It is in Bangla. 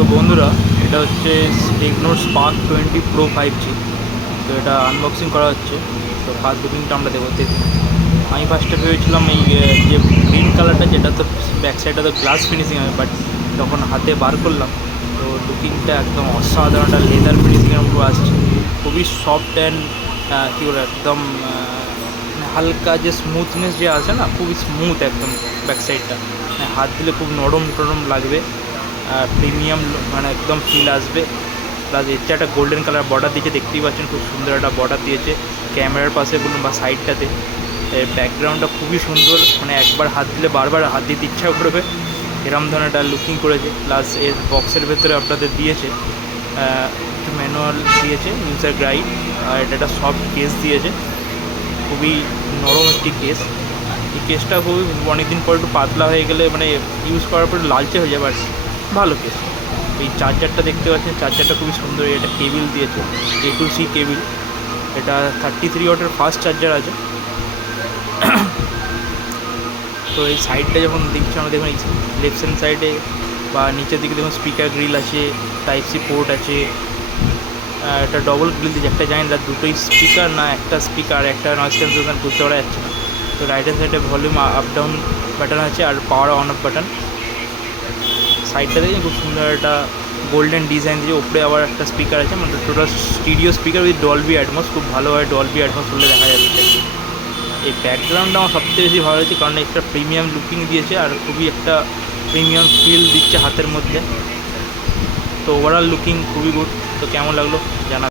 তো বন্ধুরা, এটা হচ্ছে টেকনোর স্পার্ক 20 প্রো 5G। তো এটা আনবক্সিং করা হচ্ছে। তো ফার্স্ট লুকিংটা আমরা দেখুন। আমি ফার্স্টে ভেবেছিলাম এই যে গ্রিন কালারটা, যেটা তো ব্যাক সাইডটা তো গ্লাস ফিনিশিং হবে, বাট যখন হাতে বার করলাম তো লুকিংটা একদম অসাধারণ। একটা লেদার ফিনিশিংয়ের উপর আসছে, খুবই সফট অ্যান্ড কী বলে একদম হালকা যে স্মুথনেস যে আছে না, খুবই স্মুথ একদম ব্যাক সাইডটা। হাত দিলে খুব নরম টরম লাগবে, প্রিমিয়াম মানে একদম ফিল আসবে। প্লাস এর যে একটা গোল্ডেন কালার বর্ডার দিয়েছে, দেখতেই পাচ্ছেন খুব সুন্দর একটা বর্ডার দিয়েছে ক্যামেরার পাশে বলুন বা সাইডটাতে। এর ব্যাকগ্রাউন্ডটা খুবই সুন্দর, মানে একবার হাত দিলে বারবার হাত দিতে ইচ্ছা করবে এরম ধরনের একটা লুকিং করেছে। প্লাস এর বক্সের ভেতরে আপনাদের দিয়েছে একটু ম্যানুয়াল দিয়েছে, ইউজার গাইড, আর এটা একটা সফট কেস দিয়েছে, খুবই নরম একটি কেস। এই কেসটা খুবই অনেকদিন পর একটু পাতলা হয়ে গেলে মানে ইউজ করার পর লালচে হয়ে যায়, বাট ভালো কেস। এই চার্জারটা দেখতে পাচ্ছেন, চার্জারটা খুবই সুন্দর। এটা কেবিল দিয়েছে, A2C কেবিল। এটা 33 ওয়াটের ফাস্ট চার্জার আছে। তো এই সাইডটা যখন দেখছি আমরা, দেখুন এই লেফট হ্যান্ড সাইডে বা নিচের দিকে দেখুন স্পিকার গ্রিল আছে, টাইপ-C পোর্ট আছে। এটা ডবল গ্রিল দিয়েছে, একটা জানি না দুটোই স্পিকার না একটা স্পিকার, একটা নয়েজ ক্যান্সেলেশন বুঝতে পারা যাচ্ছে না। তো রাইট হ্যান্ড সাইডে ভলিউম আপ ডাউন বাটন আছে, আর পাওয়ার অন অফ বাটন। সাইডটা দেখে খুব সুন্দর একটা গোল্ডেন ডিজাইন দিয়ে, ওপরে আবার একটা স্পিকার আছে, মানে total stdio speaker with Dolby atoms. খুব ভালোভাবে ডলবি অ্যাটমস বলে দেখা যাচ্ছে। এই ব্যাকগ্রাউন্ডটা আমার সবথেকে বেশি ভালো লাগছে, কারণ একটা প্রিমিয়াম লুকিং দিয়েছে আর খুবই একটা প্রিমিয়াম ফিল দিচ্ছে হাতের মধ্যে। তো ওভারঅল লুকিং খুবই গুড। তো কেমন লাগলো জানা।